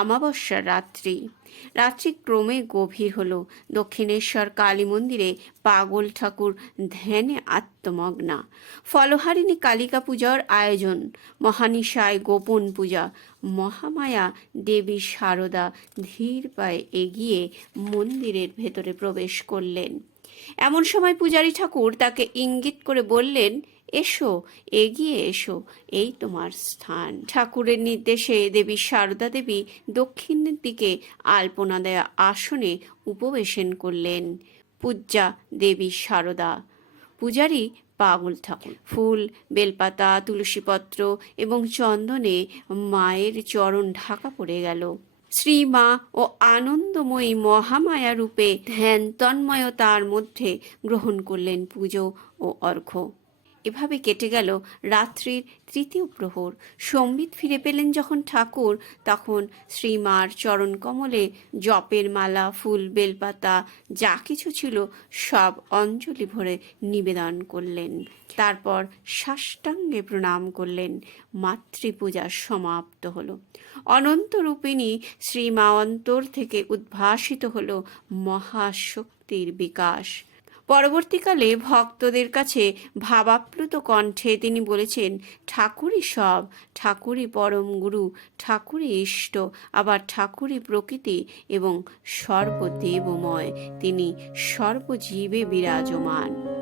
আমাবস্যার রাত্রি। রাত্রি ক্রমে গভীর হলো। দক্ষিণেশ্বর কালী মন্দিরে পাগল ঠাকুর ধ্যানে আত্মমগ্না। ফলহারিণী কালিকা পূজার আয়োজন, মহানিশায় গোপন পূজা। মহামায়া দেবী শারদা ধীর পায়ে এগিয়ে মন্দিরের ভেতরে প্রবেশ করলেন। এমন সময় পূজারী ঠাকুর তাকে ইঙ্গিত করে বললেন, এসো, এগিয়ে এসো, এই তোমার স্থান। ঠাকুরের নির্দেশে দেবী শারদা দেবী দক্ষিণের দিকে আলপনা দেয়া আসনে উপবেশন করলেন। পূজ্যা দেবী শারদা। পূজারী পাগল ঠাকুর। ফুল, বেলপাতা, তুলসীপত্র এবং চন্দনে মায়ের চরণ ঢাকা পড়ে গেল। শ্রীমা ও আনন্দময়ী মহামায়া রূপে ধ্যান তন্ময়তার মধ্যে গ্রহণ করলেন পুজো ও অর্ঘ্য। এভাবে কেটে গেল রাত্রির তৃতীয় প্রহর। সম্বিত ফিরে পেলেন যখন ঠাকুর, তখন শ্রীমার চরণ কমলে জপের মালা, ফুল, বেলপাতা যা কিছু ছিল সব অঞ্জলি ভরে নিবেদন করলেন। তারপর সাষ্টাঙ্গে প্রণাম করলেন। মাতৃপূজা সমাপ্ত হলো। অনন্তরূপিণী শ্রীমা অন্তর থেকে উদ্ভাসিত হলো মহাশক্তির বিকাশ। পরবর্তীকালে ভক্তদের কাছে ভাবাপ্লুত কণ্ঠে তিনি বলেছেন, ঠাকুরই সব, ঠাকুরই পরম গুরু, ঠাকুরই ইষ্ট, আবার ঠাকুরই প্রকৃতি এবং সর্বদেবময়, তিনি সর্বজীবে বিরাজমান।